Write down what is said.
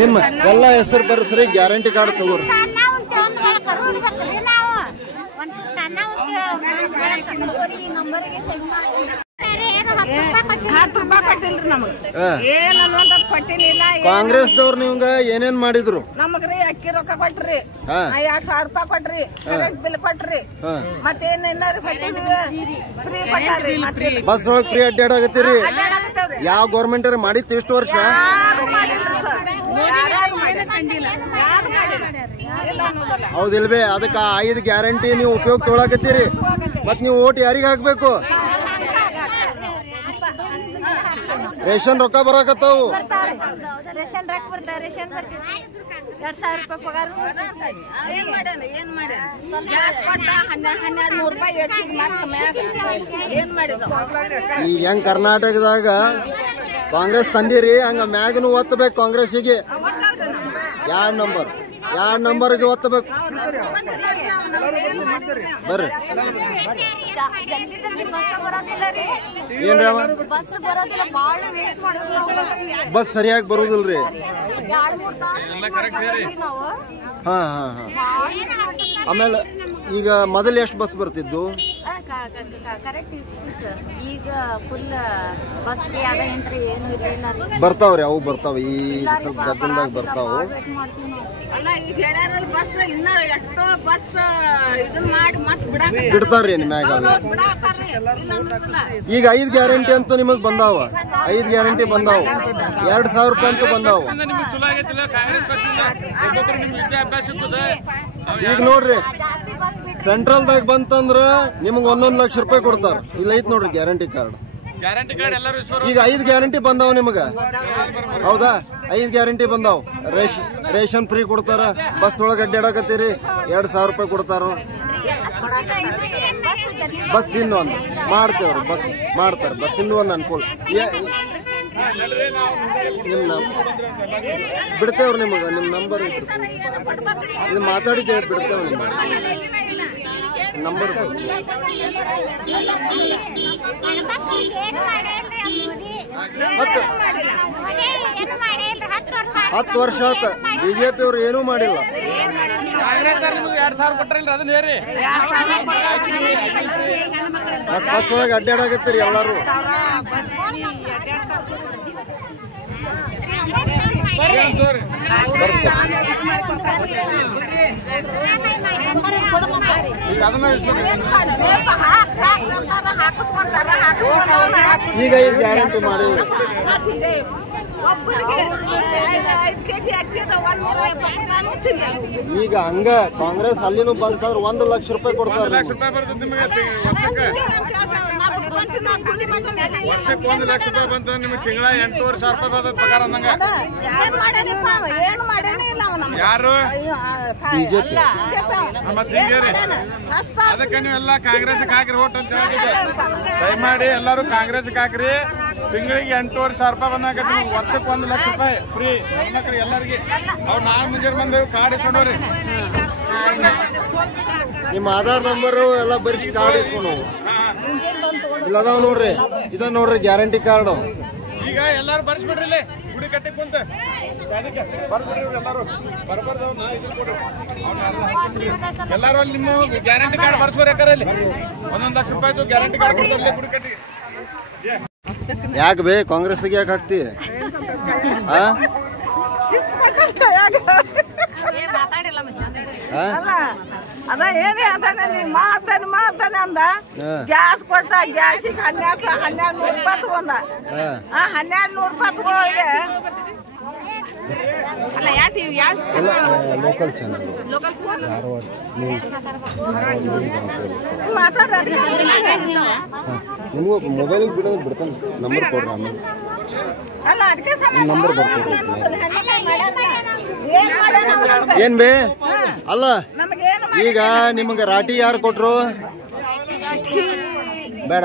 ನಿಮ್ಮ ಎಲ್ಲ ಹೆಸರು ಬರ್ಸ್ರಿ, ಗ್ಯಾರಂಟಿ ಕಾರ್ಡ್ ತಗೋರಿ. ಕಾಂಗ್ರೆಸ್ದವ್ರು ನಿಮ್ಗ ಏನೇನ್ ಮಾಡಿದ್ರು? ನಮಗ್ರಿ ಅಕ್ಕಿ ರೊಕ್ಕ ಕೊಟ್ರಿ, 2,000 ರೂಪಾಯಿ ಕೊಟ್ರಿ, ಕರೆಂಟ್ ಬಿಲ್ ಕೊಟ್ರಿ, ಮತ್ತೇನ್ ಬಸ್ ಒಳಗ್ ಫ್ರೀ ಅಡ್ಡಾಡಕತ್ತೀರಿ. ಯಾವ ಗೌರ್ಮೆಂಟ್ ಮಾಡಿತ್ತು ಇಷ್ಟು ವರ್ಷ? ಹೌದಿಲ್ವೇ? ಅದಕ್ಕ 5 ಗ್ಯಾರಂಟಿ ನೀವು ಉಪಯೋಗ ತೊಗೊಳಕತ್ತೀರಿ. ಮತ್ ನೀವು ಓಟ್ ಯಾರಿಗ ಹಾಕ್ಬೇಕು? ರೇಷನ್ ರೊಕ್ಕ ಬರಾಕತ್ತಾವು. ರೇಷನ್ ರೊಕ್ಕ ಬರ್ತಾವ, ರೇಷನ್ ಬರ್ತೀವಿ 2,000 ರೂಪಾಯಿ ಪಗಾರ. ಈಗ ಹೆಂಗ್ ಕರ್ನಾಟಕದಾಗ ಕಾಂಗ್ರೆಸ್ ತಂದಿರಿ, ಹಂಗ ಮ್ಯಾಗನು ಒತ್ತಬೇಕು ಕಾಂಗ್ರೆಸ್ಸಿಗೆ. ಎರಡ್ ನಂಬರ್ಗೆ ಒತ್ತಬೇಕು. ಬರ್ರಿ. ಬಸ್ ಸರಿಯಾಗಿ ಬರುದಿಲ್ರಿ. ಹಾ ಹಾ ಹಾ. ಆಮೇಲೆ ಈಗ ಮೊದಲು ಎಷ್ಟು ಬಸ್ ಬರ್ತಿದ್ದು? ಈಗ ಫುಲ್ ಬಸ್ ಫ್ರೀ ಆದ ಏನ್ರಿ ಏನು ಇಲ್ಲ. ಬರ್ತಾವ್ರಿ, ಅವು ಬರ್ತಾವ. ಈ ಸ್ವಲ್ಪ ಗದ್ದಲದಾಗ ಬರ್ತಾವ. ಬಿಡ್ತಾರ್ರಿ ನಿಮ್ಯಾಗ. ಈಗ 5 ಗ್ಯಾರಂಟಿ ಅಂತೂ ನಿಮಗ್ ಬಂದಾವ. 5 ಗ್ಯಾರಂಟಿ ಬಂದಾವ. 2,000 ರೂಪಾಯಿ ಅಂತೂ ಬಂದಾವ. ಈಗ ನೋಡ್ರಿ, ಸೆಂಟ್ರಲ್ದಾಗ ಬಂತಂದ್ರ ನಿಮ್ಗೆ 1,1 ಲಕ್ಷ ರೂಪಾಯಿ ಕೊಡ್ತಾರ. ಇಲ್ಲ ಐತ್ ನೋಡ್ರಿ ಗ್ಯಾರಂಟಿ ಕಾರ್ಡ್. ಈಗ 5 ಗ್ಯಾರಂಟಿ ಬಂದಾವ ನಿಮಗ. ಹೌದಾ? 5 ಗ್ಯಾರಂಟಿ ಬಂದಾವ. ರೇಷನ್ ಫ್ರೀ ಕೊಡ್ತಾರ. ಬಸ್ ಒಳಗೆ ಅಡ್ಡಾಡಕತ್ತೀರಿ, 2,000 ರೂಪಾಯಿ ಕೊಡ್ತಾರ. ಬಸ್ ಇನ್ನೊಂದು ಮಾಡ್ತೇವ್ರಿ. ಬಸ್ ಮಾಡ್ತಾರ. ಬಸ್ ಇನ್ನೊಂದು ಅನ್ಕೂಲ. ನಿಮ್ ಬಿಡ್ತೇವ್ರಿ ನಿಮಗ. ನಿಮ್ ನಂಬರ್ ಇದು ಮಾತಾಡಿದ್ದೇವೆ, ಬಿಡ್ತೇವೆ ನಿಮ್ಗೆ ನಂಬರ್. 10 ವರ್ಷ ಆತ. ಬಿಜೆಪಿ ಅವ್ರು ಏನೂ ಮಾಡಿಲ್ಲ. ಬಸ್ ಒಳಗೆ ಅಡ್ಡಾಡಕತ್ತೀರಿ ಎಲ್ಲಾರು. ಈಗ 5 ಗ್ಯಾರಂಟಿ ಮಾಡಿ ಈಗ ಹಂಗ ಕಾಂಗ್ರೆಸ್ ಅಲ್ಲಿನೂ ಬಂತಂದ್ರೆ 1 ಲಕ್ಷ ರೂಪಾಯಿ ಕೊಡ್ತಾರೆ. ವರ್ಷಕ್ಕೆ 1 ಲಕ್ಷ ರೂಪಾಯಿ ಬಂತ ನಿಮ್ಗೆ ತಿಂಗಳ 8,500 ರೂಪಾಯಿ ಬರ್ತದೆ ಪಗಾರ ಅಂದಂಗ. ಯಾರು? ಬಿಜೆಪಿ. ಅದಕ್ಕೆ ನೀವೆಲ್ಲ ಕಾಂಗ್ರೆಸ್ ಹಾಕ್ರಿ ಓಟ್ ಅಂತ ಹೇಳಿದ್ರೆ ದಯಮಾಡಿ ಎಲ್ಲರೂ ಕಾಂಗ್ರೆಸ್ ಹಾಕ್ರಿ. ತಿಂಗಳಿಗೆ 8,500 ರೂಪಾಯಿ ಬಂದಾಗತ್ತೆ. ವರ್ಷಕ್ಕೆ 1 ಲಕ್ಷ ರೂಪಾಯಿ ಫ್ರೀ ಹೆಣ್ಮಕ್ಳಿಗೆ ಎಲ್ಲರಿಗೆ. ಅವ್ರು ನಾಳೆ ಮುಂಜಾನೆ ಬಂದು ಕಾರ್ಡ್ ಇಸ್ಕೊಂಡವ್ರಿ. ನಿಮ್ಮ ಆಧಾರ್ ನಂಬರು ಎಲ್ಲ ಬರೀ ಕಾರ್ಡ್ ಇಸ್ಕೊಂಡು ಇಲ್ಲ ಅದಾವ ನೋಡ್ರಿ. ಇದ ನೋಡ್ರಿ ಗ್ಯಾರಂಟಿ ಕಾರ್ಡ್. ಈಗ ಎಲ್ಲಾರು ಬರ್ಸ್ಬಿಡ್ರಿ, ಗುಡಿ ಕಟ್ಟಿ ಕುಂತ ಬರ್ಸ್ಬಿಡ್ರಿ. ಎಲ್ಲಾರು ಬರ್ಬಾರ್ದು. ಎಲ್ಲಾರು ಅಲ್ಲಿ ನಿಮ್ಮ ಗ್ಯಾರಂಟಿ ಕಾರ್ಡ್ ಬರ್ಸ್ಕೋರಿ. ಯಾಕರಲ್ಲಿ 1 ಲಕ್ಷ ರೂಪಾಯಿದು ಗ್ಯಾರಂಟಿ ಕಾರ್ಡ್ ಕೊಡ್ತಾರಲ್ಲ ಗುಡಿ ಕಟ್ಟಿ. ಯಾಕೆ ಬೇ ಕಾಂಗ್ರೆಸ್ಗೆ ಯಾಕೆ ಹಾಕ್ತಿ? ಅದ ಏನೇ ಅದಾನೆ ಮಾಡ್ತಾನೆ ಅಂದ. ಗ್ಯಾಸ್ ಕೊಟ್ಟ, ಗ್ಯಾಸಿಗೆ 1,200 ರೂಪಾಯಿ ತಗೊಂಡ. 1,200 ರೂಪಾಯಿ ತಗೊಂಡೆ. ಅಲ್ಲ ಯಾವ ಟಿವಿ? Local channel. ನಿಮ್ಗೂ ಮೊಬೈಲ್ ಬಿಡೋದು ಬಿಡ್ತಾನೆ. ನಂಬರ್ ಕೊಡ್ರಿ. ಆಮೇಲೆ ನಂಬರ್ ಬರ್ತದೆ. ಏನ್ ಬೇ? ಅಲ್ಲ ಈಗ ನಿಮ್ಗೆ ರಾಟಿ ಯಾರು ಕೊಟ್ರು? ಬೇಡ.